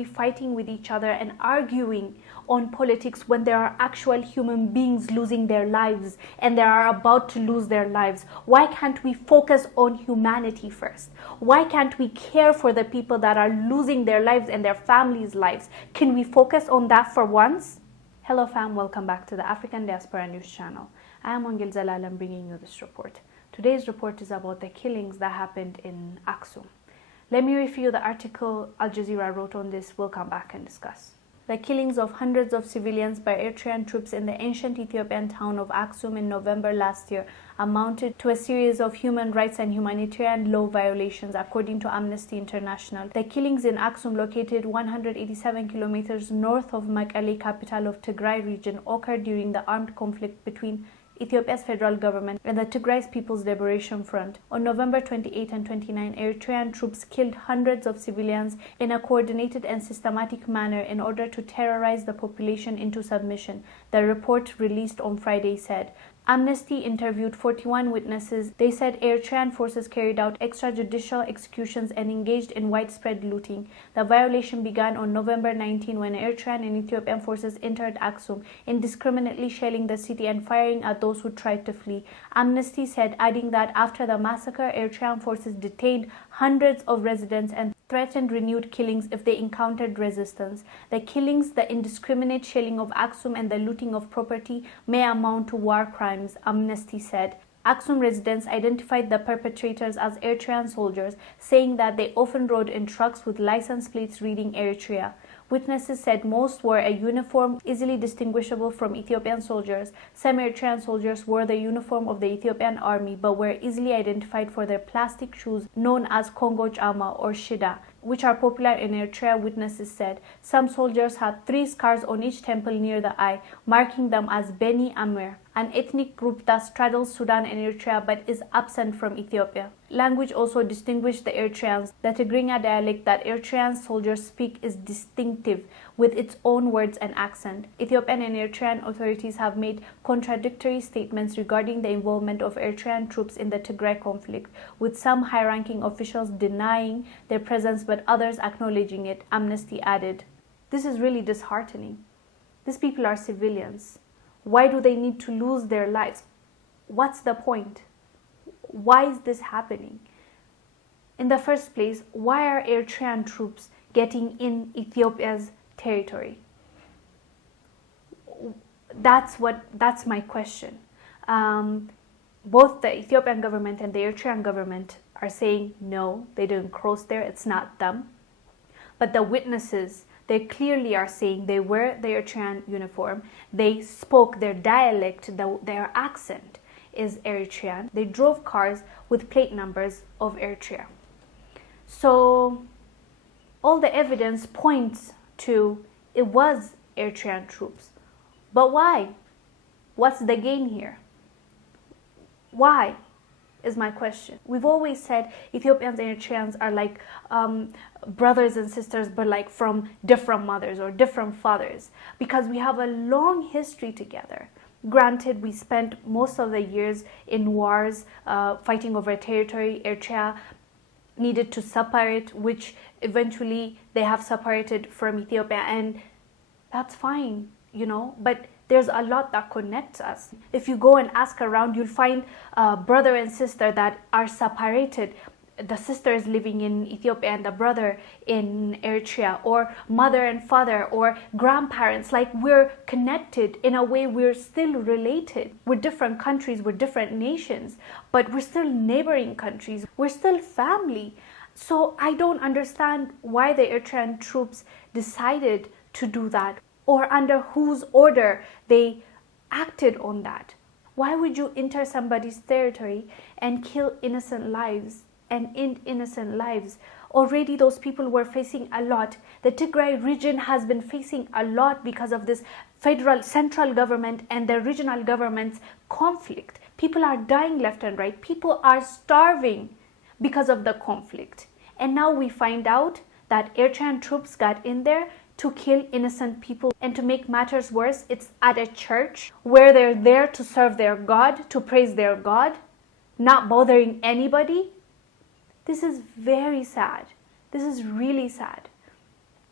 we fighting with each other and arguing on politics when there are actual human beings losing their lives and they are about to lose their lives? Why can't we focus on humanity first? Why can't we care for the people that are losing their lives and their families' lives? Can we focus on that for once? Hello fam, welcome back to the African Diaspora News channel. I am Angel Zalalam bringing you this report. Today's report is about the killings that happened in Axum. Let me review the article Al Jazeera wrote on this. We'll come back and discuss. The killings of hundreds of civilians by Eritrean troops in the ancient Ethiopian town of Axum in November last year amounted to a series of human rights and humanitarian law violations, according to Amnesty International. The killings in Axum, located 187 kilometers north of Mekelle, capital of Tigray region, occurred during the armed conflict between Ethiopia's federal government and the Tigray People's Liberation Front. On November 28 and 29, Eritrean troops killed hundreds of civilians in a coordinated and systematic manner in order to terrorize the population into submission, the report released on Friday said. Amnesty interviewed 41 witnesses. They said Eritrean forces carried out extrajudicial executions and engaged in widespread looting. The violation began on November 19 when Eritrean and Ethiopian forces entered Axum, indiscriminately shelling the city and firing at those who tried to flee. Amnesty said, adding that after the massacre, Eritrean forces detained hundreds of residents and threatened renewed killings if they encountered resistance. The killings, the indiscriminate shelling of Axum, and the looting of property may amount to war crimes, Amnesty said. Axum residents identified the perpetrators as Eritrean soldiers, saying that they often rode in trucks with license plates reading Eritrea. Witnesses said most wore a uniform easily distinguishable from Ethiopian soldiers. Some Eritrean soldiers wore the uniform of the Ethiopian army but were easily identified for their plastic shoes known as Congo Chama or Shida, which are popular in Eritrea, witnesses said. Some soldiers had 3 scars on each temple near the eye, marking them as Beni Amir, an ethnic group that straddles Sudan and Eritrea but is absent from Ethiopia. Language also distinguished the Eritreans. The Tigrinya dialect that Eritrean soldiers speak is distinctive, with its own words and accent. Ethiopian and Eritrean authorities have made contradictory statements regarding the involvement of Eritrean troops in the Tigray conflict, with some high-ranking officials denying their presence but others acknowledging it, Amnesty added. This is really disheartening. These people are civilians. Why do they need to lose their lives? What's the point? Why is this happening? In the first place, why are Eritrean troops getting in Ethiopia's territory? That's my question. Both the Ethiopian government and the Eritrean government are saying no, they didn't cross there, it's not them. But the witnesses, they clearly are saying they wear the Eritrean uniform, they spoke their dialect, their accent is Eritrean. They drove cars with plate numbers of Eritrea. So all the evidence points to it was Eritrean troops. But why? What's the gain here? Why is my question. We've always said Ethiopians and Eritreans are like brothers and sisters, but like from different mothers or different fathers, because we have a long history together. Granted, we spent most of the years in wars, fighting over territory. Eritrea needed to separate, which eventually they have separated from Ethiopia, and that's fine, you know, but there's a lot that connects us. If you go and ask around, you'll find brother and sister that are separated. The sister is living in Ethiopia and the brother in Eritrea, or mother and father, or grandparents. Like, we're connected in a way, we're still related. We're different countries, we're different nations, but we're still neighboring countries. We're still family. So I don't understand why the Eritrean troops decided to do that, or under whose order they acted on that. Why would you enter somebody's territory and kill innocent lives and end innocent lives? Already those people were facing a lot. The Tigray region has been facing a lot because of this federal central government and the regional government's conflict. People are dying left and right. People are starving because of the conflict. And now we find out that Eritrean troops got in there to kill innocent people. And to make matters worse, it's at a church where they're there to serve their God, to praise their God, not bothering anybody. This is very sad. This is really sad.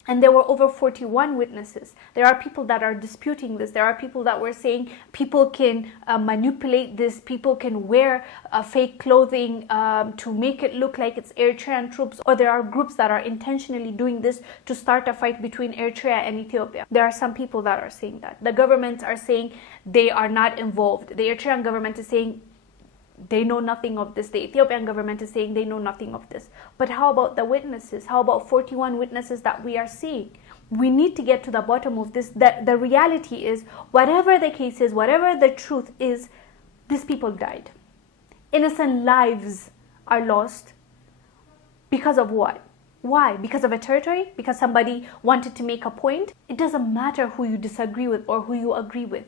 And there were over 41 witnesses. There are people that are disputing this. There are people that were saying people can manipulate this. People can wear fake clothing to make it look like it's Eritrean troops. Or there are groups that are intentionally doing this to start a fight between Eritrea and Ethiopia. There are some people that are saying that. The governments are saying they are not involved. The Eritrean government is saying they know nothing of this. The Ethiopian government is saying they know nothing of this. But how about the witnesses? How about 41 witnesses that we are seeing? We need to get to the bottom of this. That the reality is, whatever the case is, whatever the truth is, these people died. Innocent lives are lost. Because of what? Why? Because of a territory? Because somebody wanted to make a point? It doesn't matter who you disagree with or who you agree with.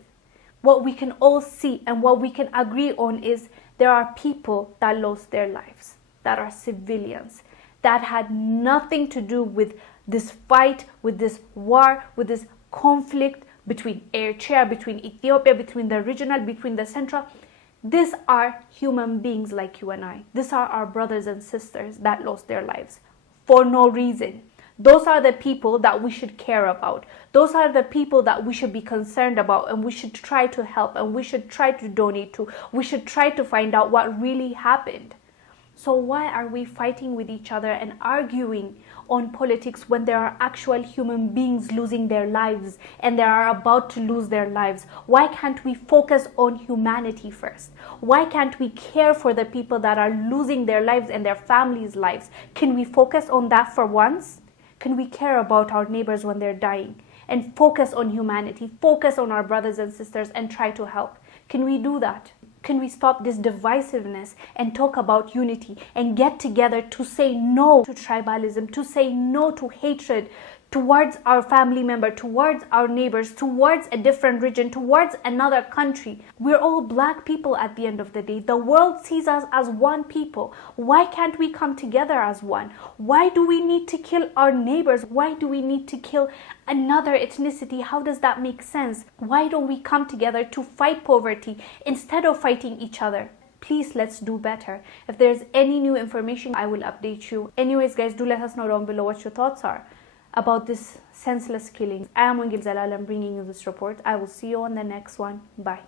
What we can all see and what we can agree on is there are people that lost their lives, that are civilians, that had nothing to do with this fight, with this war, with this conflict between Eritrea, between Ethiopia, between the regional, between the central. These are human beings like you and I. These are our brothers and sisters that lost their lives for no reason. Those are the people that we should care about. Those are the people that we should be concerned about, and we should try to help, and we should try to donate to. We should try to find out what really happened. So why are we fighting with each other and arguing on politics when there are actual human beings losing their lives and they are about to lose their lives? Why can't we focus on humanity first? Why can't we care for the people that are losing their lives and their families' lives? Can we focus on that for once? Can we care about our neighbors when they're dying and focus on humanity, focus on our brothers and sisters and try to help? Can we do that? Can we stop this divisiveness and talk about unity and get together to say no to tribalism, to say no to hatred towards our family member, towards our neighbors, towards a different region, towards another country? We're all black people at the end of the day. The world sees us as one people. Why can't we come together as one? Why do we need to kill our neighbors? Why do we need to kill another ethnicity? How does that make sense? Why don't we come together to fight poverty instead of fighting each other? Please, let's do better. If there's any new information, I will update you. Anyways, guys, do let us know down below what your thoughts are about this senseless killing. I am Wingil Zalalam bringing you this report. I will see you on the next one. Bye.